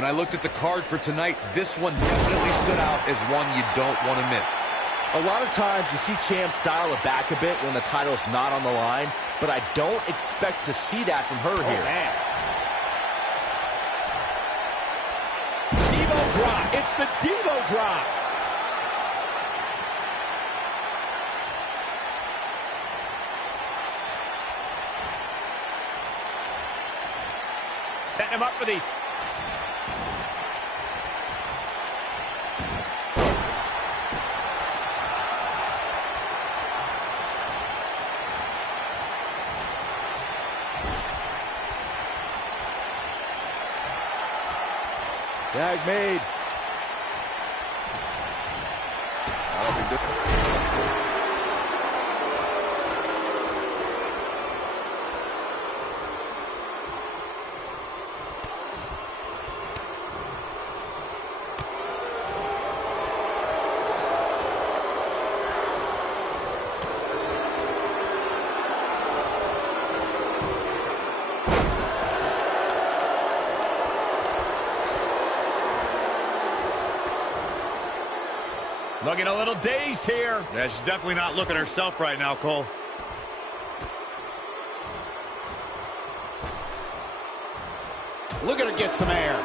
When I looked at the card for tonight, this one definitely stood out as one you don't want to miss. A lot of times you see champs dial it back a bit when the title's not on the line, but I don't expect to see that from her here. Man. Devo drop. It's the Devo drop. Setting him up for the... Tag made. That'll be good. Looking a little dazed here. Yeah, she's definitely not looking herself right now, Cole. Look at her get some air.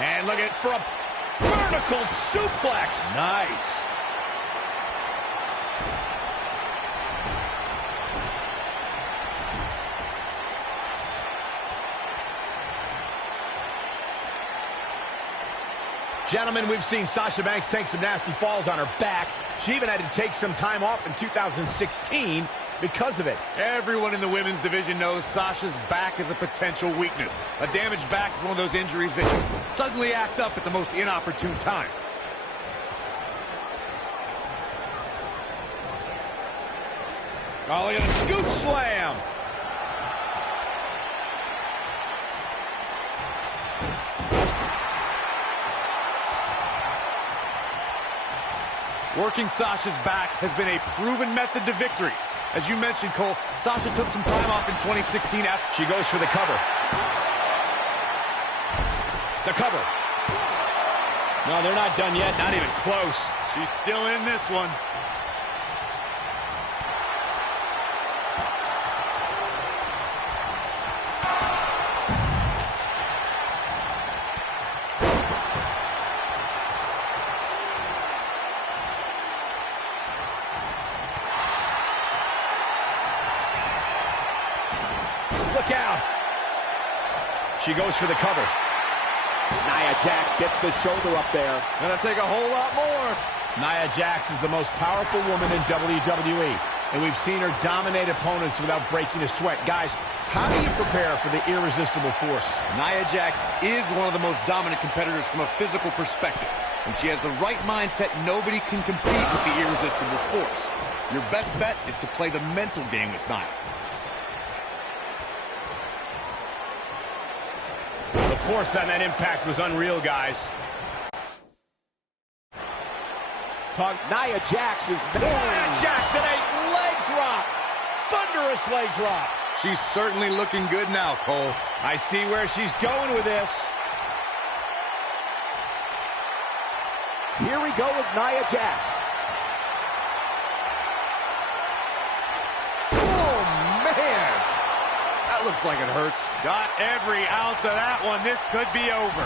And look at for a vertical suplex. Nice. Gentlemen, we've seen Sasha Banks take some nasty falls on her back. She even had to take some time off in 2016 because of it. Everyone in the women's division knows Sasha's back is a potential weakness. A damaged back is one of those injuries that can suddenly act up at the most inopportune time. Oh, look at the scoop slam. Working Sasha's back has been a proven method to victory. As you mentioned, Cole, Sasha took some time off in 2016 after she goes for the cover. The cover. No, they're not done yet. Not even close. She's still in this one. Look out. She goes for the cover. Nia Jax gets the shoulder up there. Gonna take a whole lot more. Nia Jax is the most powerful woman in WWE, and we've seen her dominate opponents without breaking a sweat. Guys, how do you prepare for the irresistible force? Nia Jax is one of the most dominant competitors from a physical perspective. When she has the right mindset, nobody can compete with the irresistible force. Your best bet is to play the mental game with Nia. The force on that impact was unreal, guys. Nia Jax is... Nia Jax and a leg drop. Thunderous leg drop. She's certainly looking good now, Cole. I see where she's going with this. Here we go with Nia Jax. Oh, man. That looks like it hurts. Got every ounce of that one. This could be over.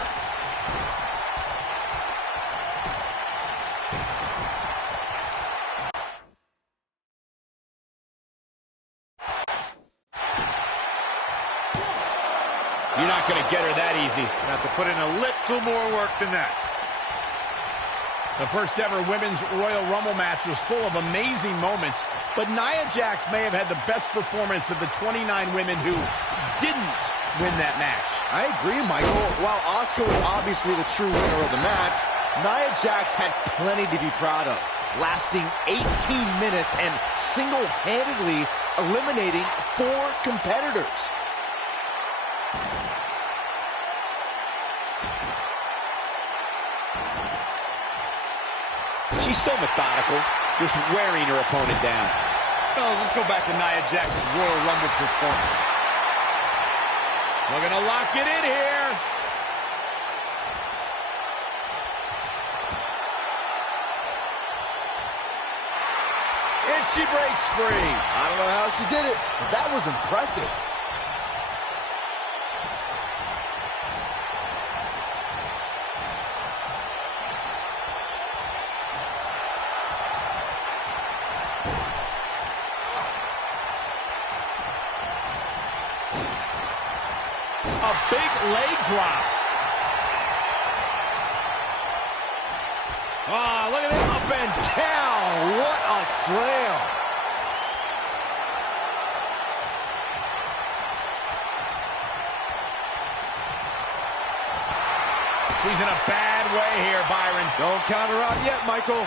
You're not going to get her that easy. Have to put in a little more work than that. The first ever Women's Royal Rumble match was full of amazing moments, but Nia Jax may have had the best performance of the 29 women who didn't win that match. I agree, Michael. While Asuka was obviously the true winner of the match, Nia Jax had plenty to be proud of, lasting 18 minutes and single-handedly eliminating 4 competitors. She's so methodical, just wearing her opponent down. Fellas, let's go back to Nia Jax's Royal Rumble performance. We're gonna lock it in here. And she breaks free. I don't know how she did it, but that was impressive. A big leg drop. Oh, look at this. Up and down. What a slam. She's in a bad way here, Byron. Don't count her out yet, Michael.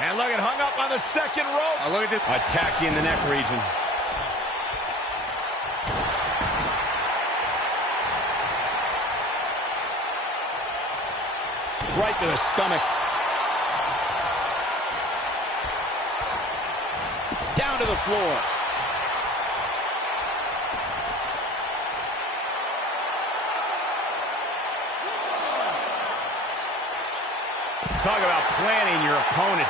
And look, it hung up on the second rope. Oh, look at this. Attacking the neck region. Right to the stomach. Down to the floor. Talk about planning your opponent.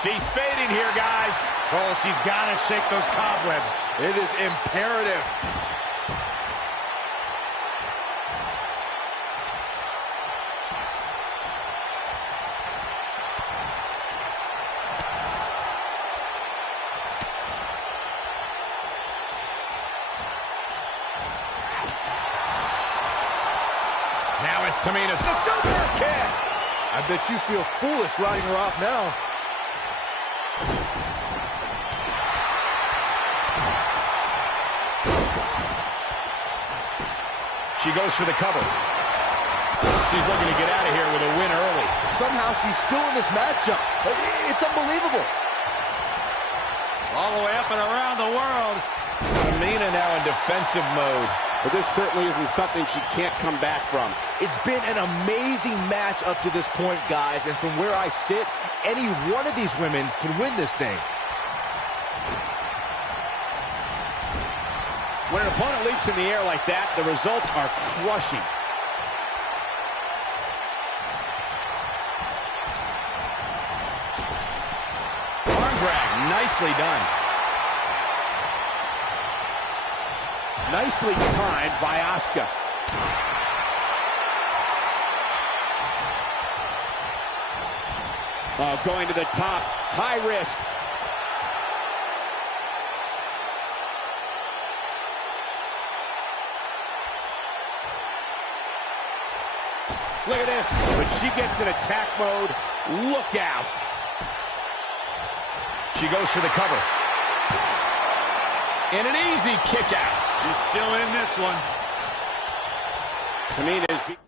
She's fading here, guys. Oh, she's got to shake those cobwebs. It is imperative. Now it's Tamina's. The survior kick. I bet you feel foolish riding her off now. She goes for the cover. She's looking to get out of here with a win early. Somehow she's still in this matchup. It's unbelievable. All the way up and around the world. Tamina now in defensive mode. But this certainly isn't something she can't come back from. It's been an amazing match up to this point, guys. And from where I sit, any one of these women can win this thing. When an opponent leaps in the air like that, the results are crushing. Arm drag, nicely done. Nicely timed by Asuka. Going to the top, high risk. Look at this. When she gets in attack mode, look out. She goes for the cover. And an easy kick out. She's still in this one. Tamina's being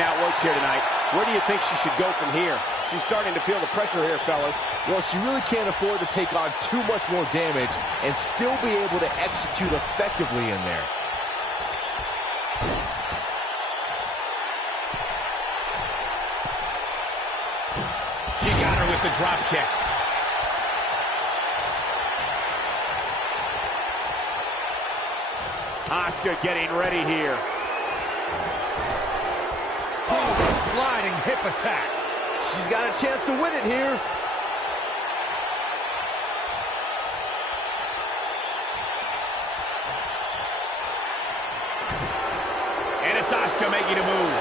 outworked here tonight. Where do you think she should go from here? She's starting to feel the pressure here, fellas. Well, she really can't afford to take on too much more damage and still be able to execute effectively in there. She got her with the drop kick. Asuka getting ready here. Oh, sliding hip attack. She's got a chance to win it here. And it's Asuka making a move.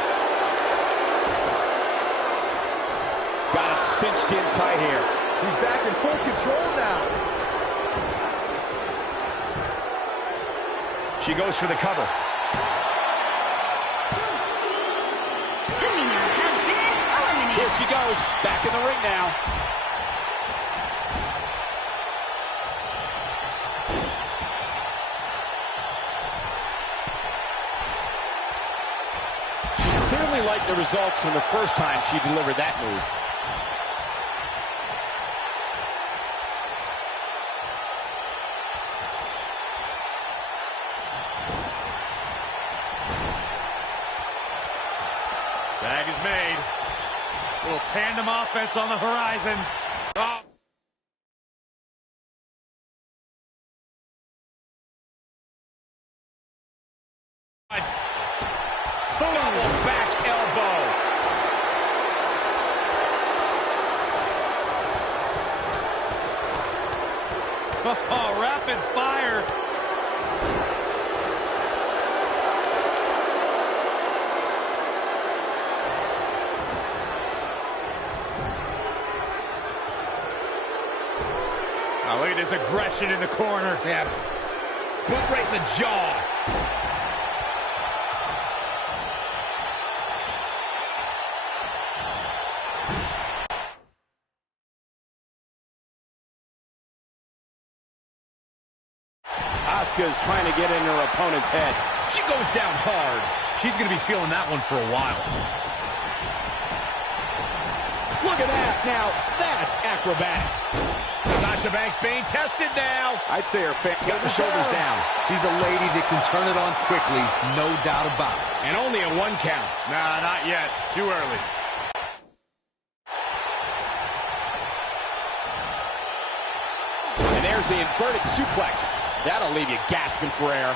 Got it cinched in tight here. She's back in full control now. She goes for the cover. she goes. Back in the ring now. She clearly liked the results from the first time she delivered that move. Tag is made. Little tandem offense on the horizon. Oh. Double back elbow. Oh, rapid fire. Oh, look at his aggression in the corner. Yeah. Boot right in the jaw. Asuka's trying to get in her opponent's head. She goes down hard. She's going to be feeling that one for a while. Look at that. Now, that's acrobatic. Sasha Banks being tested now. I'd say her got the shoulders down. She's a lady that can turn it on quickly, no doubt about it. And only a 1 count. Nah, not yet. Too early. And there's the inverted suplex. That'll leave you gasping for air.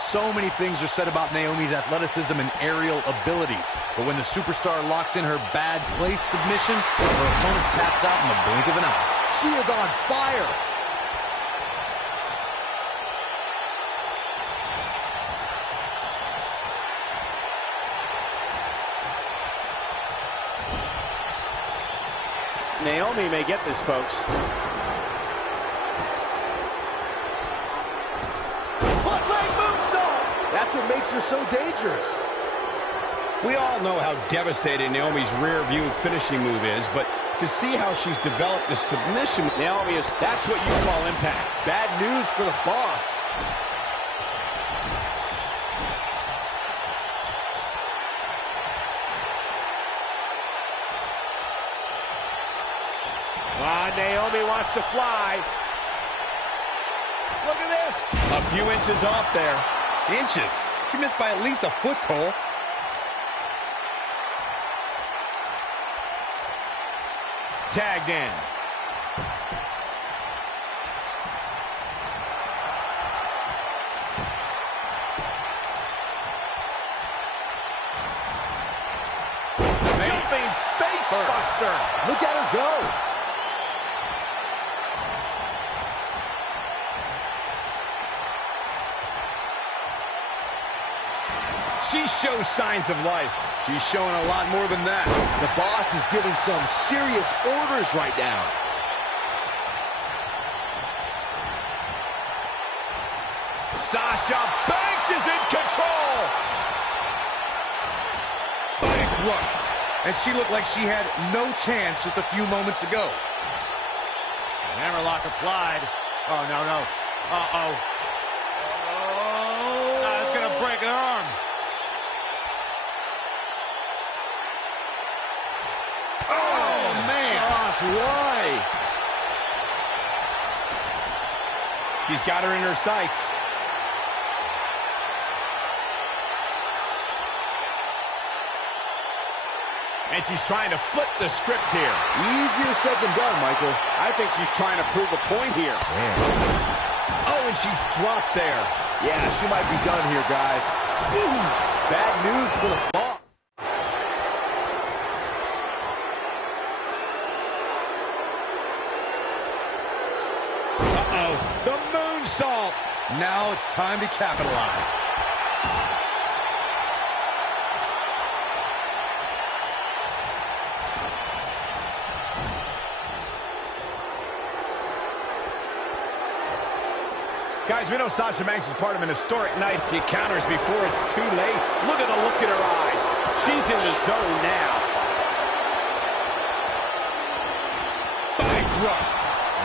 So many things are said about Naomi's athleticism and aerial abilities. But when the superstar locks in her bad place submission, her opponent taps out in the blink of an eye. She is on fire. Naomi may get this, folks. Front leg moonsault. That's what makes her so dangerous. We all know how devastating Naomi's rear view finishing move is, but to see how she's developed the submission, Naomi is, that's what you call impact. Bad news for the boss. Naomi wants to fly. Look at this. a few inches off there. Inches? She missed by at least a foot, Cole. Tagged in. Jumping face buster. Look at her go. She shows signs of life. She's showing a lot more than that. The boss is giving some serious orders right now. Sasha Banks is in control. Bankrupt. And she looked like she had no chance just a few moments ago. Hammerlock applied. Oh, no, no. Uh-oh. Oh. It's going to break her arm. Oh, man. Gosh, why? She's got her in her sights. And she's trying to flip the script here. Easier said than done, Michael. I think she's trying to prove a point here. Oh, and she's dropped there. Yeah, she might be done here, guys. Ooh, bad news for the boss. Uh-oh. The moonsault. Now it's time to capitalize. Guys, we know Sasha Banks is part of an historic night. She counters before it's too late. Look at the look in her eyes. She's in the zone now. Bankrupt.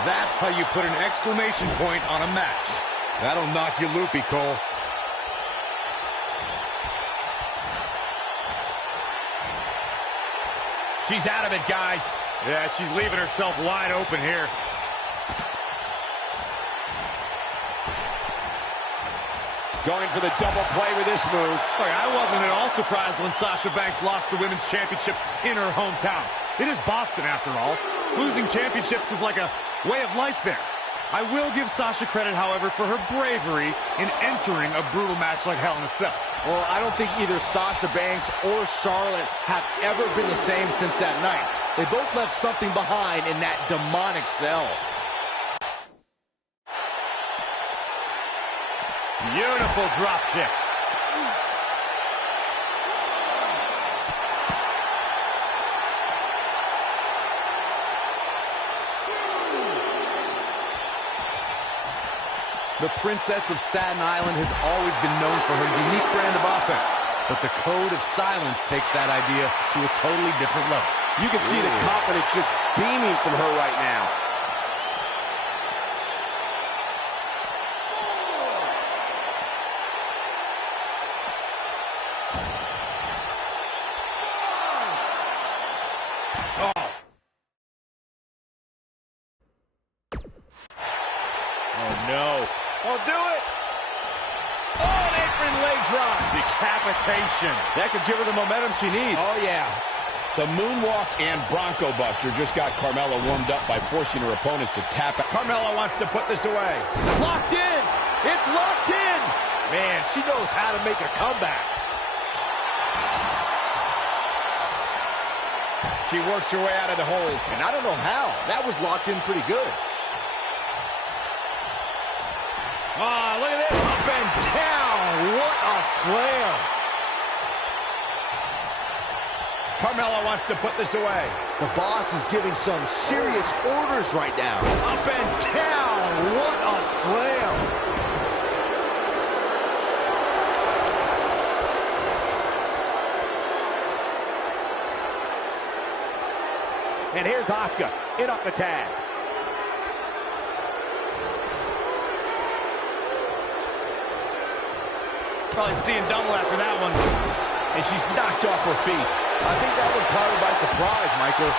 That's how you put an exclamation point on a match. That'll knock you loopy, Cole. She's out of it, guys. Yeah, she's leaving herself wide open here. Going for the double play with this move. Look, I wasn't at all surprised when Sasha Banks lost the Women's Championship in her hometown. It is Boston, after all. Losing championships is like a way of life there. I will give Sasha credit, however, for her bravery in entering a brutal match like Hell in a Cell. Well, I don't think either Sasha Banks or Charlotte have ever been the same since that night. They both left something behind in that demonic cell. Beautiful drop kick. The Princess of Staten Island has always been known for her unique brand of offense, but the code of silence takes that idea to a totally different level. You can see the confidence just beaming from her right now. Oh, no. Oh, do it! Oh, an apron leg drop. Decapitation. That could give her the momentum she needs. Oh, yeah. The moonwalk and Bronco Buster just got Carmella warmed up by forcing her opponents to tap out. Carmella wants to put this away. Locked in! It's locked in! Man, she knows how to make a comeback. She works her way out of the hold. And I don't know how. That was locked in pretty good. Ah, look at this. Up and down. What a slam. Carmella wants to put this away. The boss is giving some serious orders right now. Up and down. What a slam. And here's Asuka in up the tag. Probably seeing double after that one. And she's knocked off her feet. I think that one caught her by surprise, Michael.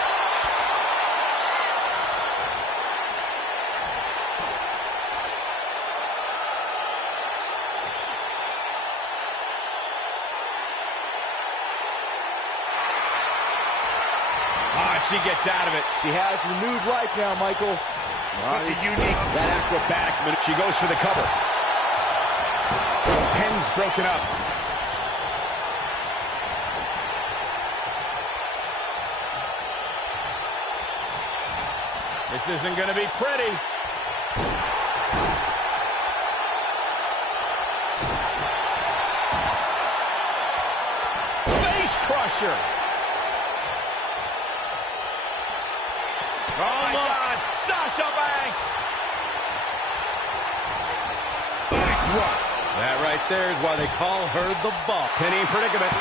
She gets out of it. She has renewed life now, Michael. Such a unique... That acrobatic minute. She goes for the cover. The pin's broken up. This isn't going to be pretty. Face crusher. Oh, my God. Sasha Banks! Bankrupt. That right there is why they call her the boss. Penny in predicament.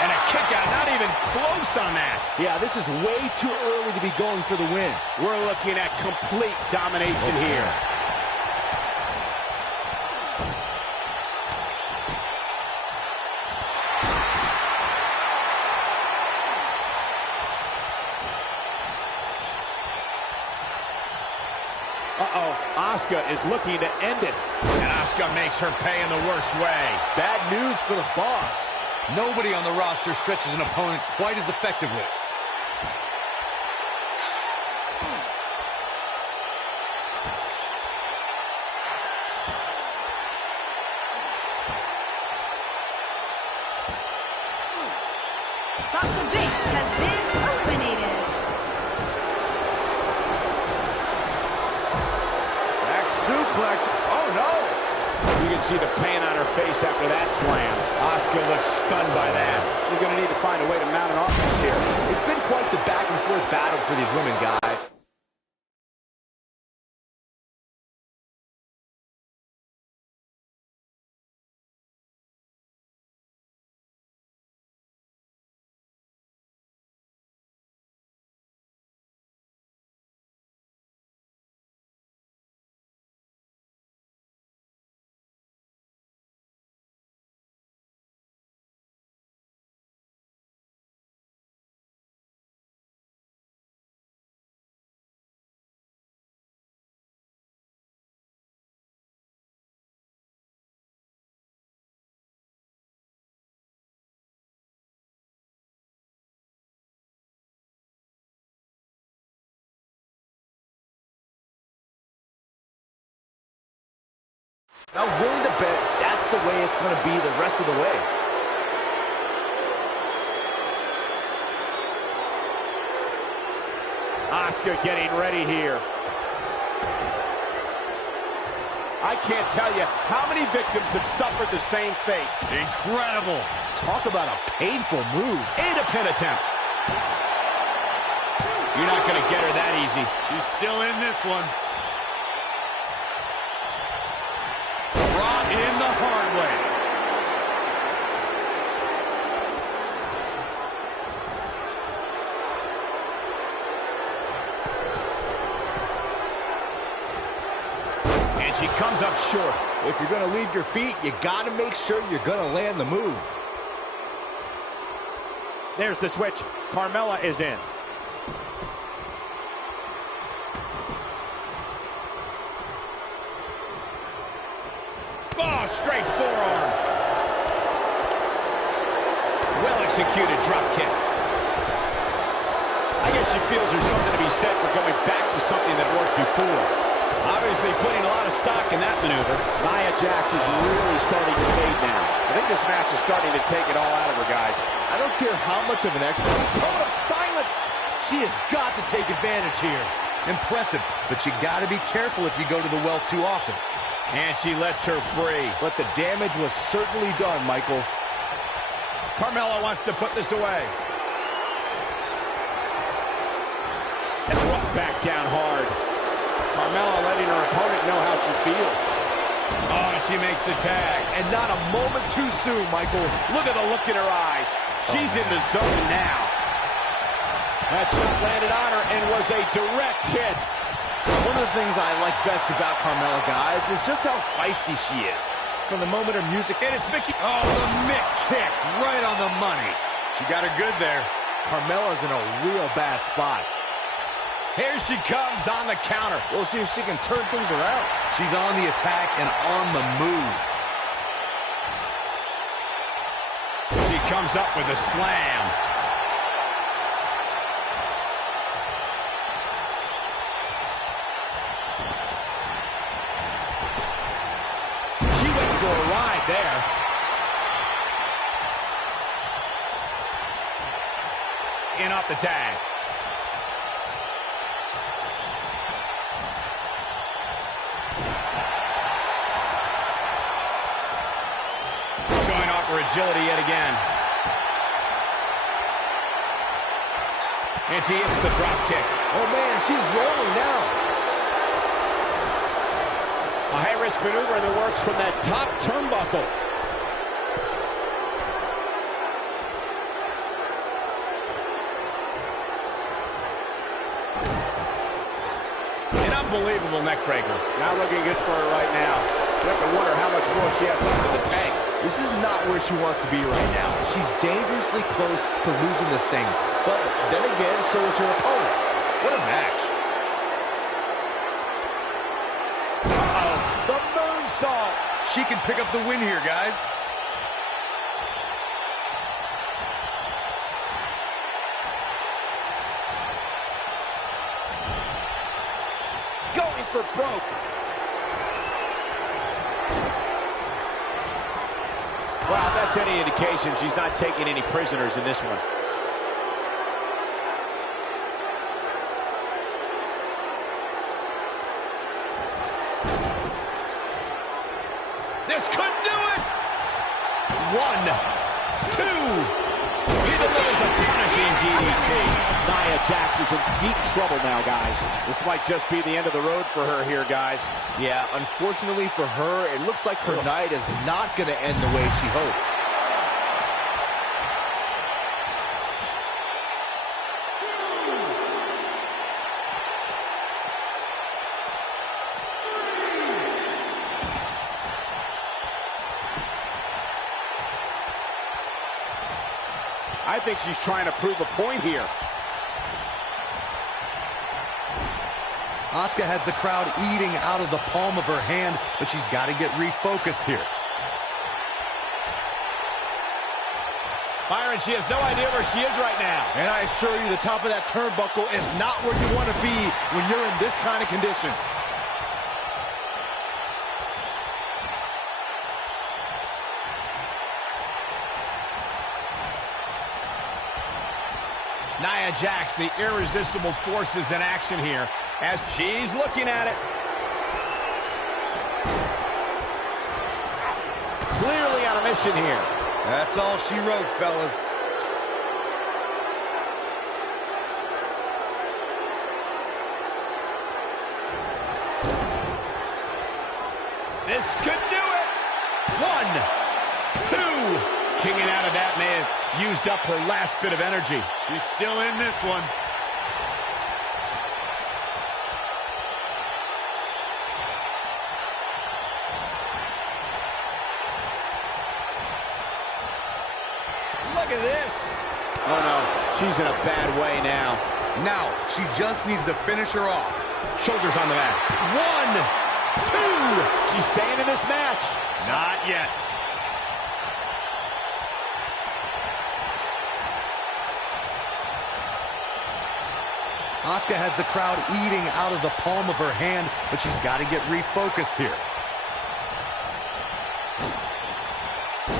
And a kick out, not even close on that. Yeah, this is way too early to be going for the win. We're looking at complete domination here. Uh-oh, Asuka is looking to end it. And Asuka makes her pay in the worst way. Bad news for the boss. Nobody on the roster stretches an opponent quite as effectively. Sasha Banks has been eliminated. Back suplex. Oh, no. You can see the pain on her face after that slam. Asuka looks stunned by that. She's going to need to find a way to mount an offense here. It's been quite the back-and-forth battle for these women, guys. I'm willing to bet that's the way it's going to be the rest of the way. Asuka getting ready here. I can't tell you how many victims have suffered the same fate. Incredible. Talk about a painful move. And a pin attempt. You're not going to get her that easy. She's still in this one. Brought in the hard way. And she comes up short. If you're going to leave your feet, you got to make sure you're going to land the move. There's the switch. Carmella is in. Oh, straight forearm. Well-executed drop kick. I guess she feels there's something to be said for going back to something that worked before. Obviously putting a lot of stock in that maneuver. Nia Jax is really starting to fade now. I think this match is starting to take it all out of her, guys. I don't care how much of an expert. Moment of silence. She has got to take advantage here. Impressive, but you got to be careful if you go to the well too often. And she lets her free. But the damage was certainly done, Michael. Carmella wants to put this away. And brought back down hard. Carmella letting her opponent know how she feels. Oh, and she makes the tag. And not a moment too soon, Michael. Look at the look in her eyes. She's in the zone now. That shot landed on her and was a direct hit. One of the things I like best about Carmella, guys, is just how feisty she is. From the moment her music... And it's Mickey. Oh, the Mick kick right on the money. She got her good there. Carmella's in a real bad spot. Here she comes on the counter. We'll see if she can turn things around. She's on the attack and on the move. She comes up with a slam. She went for a ride there. In off the tag. Showing off her agility yet again. And she hits the drop kick. Oh, man, she's rolling now. A high-risk maneuver in the works from that top turnbuckle. An unbelievable neck breaker. Not looking good for her right now. You have to wonder how much more she has left in the tank. This is not where she wants to be right now. She's dangerously close to losing this thing. But then again, so is her opponent. What a match. Uh-oh. The moonsault. She can pick up the win here, guys. Going for broke. Well, if that's any indication, she's not taking any prisoners in this one. This could do it. 1, 2. He delivers a punishing DDT. Nia Jax is in deep trouble now, guys. This might just be the end of the road for her here, guys. Yeah, unfortunately for her, it looks like her night is not going to end the way she hoped. I think she's trying to prove a point here. Asuka has the crowd eating out of the palm of her hand, but she's got to get refocused here. Byron, she has no idea where she is right now. And I assure you, the top of that turnbuckle is not where you want to be when you're in this kind of condition. Nia Jax, the irresistible force, is in action here as she's looking at it. Clearly on a mission here. That's all she wrote, fellas. This could do it. 1, 2. Kicking out of that may have used up her last bit of energy. She's still in this one. Look at this. Oh, no. She's in a bad way now. Now, she just needs to finish her off. Shoulders on the mat. 1, 2. She's staying in this match. Not yet. Asuka has the crowd eating out of the palm of her hand, but she's got to get refocused here.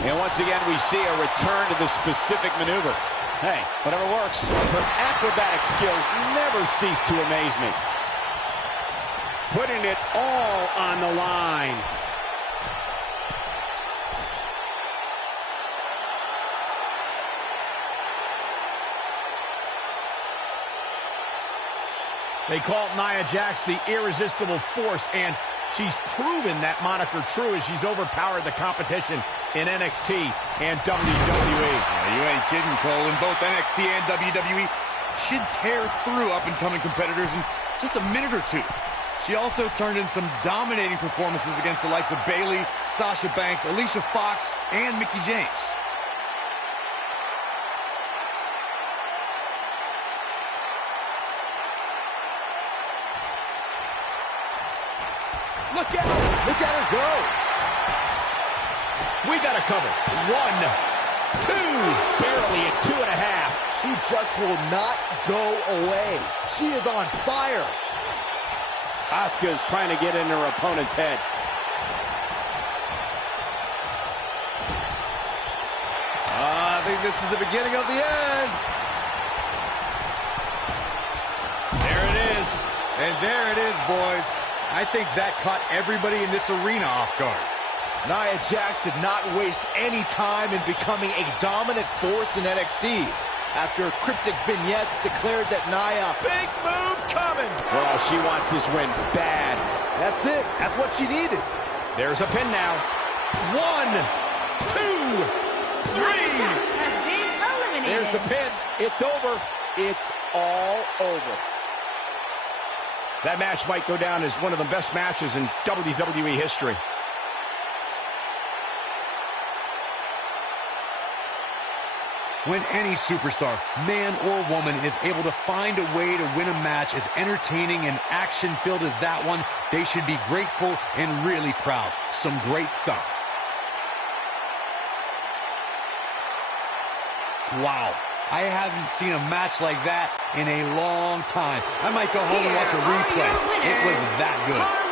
And once again, we see a return to the specific maneuver. Hey, whatever works. Her acrobatic skills never cease to amaze me. Putting it all on the line. They call Nia Jax the irresistible force, and she's proven that moniker true as she's overpowered the competition in NXT and WWE. You ain't kidding, Cole. In both NXT and WWE, she'd tear through up-and-coming competitors in just a minute or two. She also turned in some dominating performances against the likes of Bayley, Sasha Banks, Alicia Fox, and Mickie James. Look out! Look at her go! We got her covered. 1, 2. Barely at 2.5. She just will not go away. She is on fire. Asuka's trying to get in her opponent's head. I think this is the beginning of the end. There it is. And there it is, boys. I think that caught everybody in this arena off guard. Nia Jax did not waste any time in becoming a dominant force in NXT. After cryptic vignettes declared that Nia... Big move coming. Well, she wants this win bad. That's it. That's what she needed. There's a pin now. 1, 2, 3. Nia Jax has been eliminated. There's the pin. It's over. It's all over. That match might go down as one of the best matches in WWE history. When any superstar, man or woman, is able to find a way to win a match as entertaining and action-filled as that one, they should be grateful and really proud. Some great stuff. Wow. I haven't seen a match like that in a long time. I might go home and watch a replay. It was that good.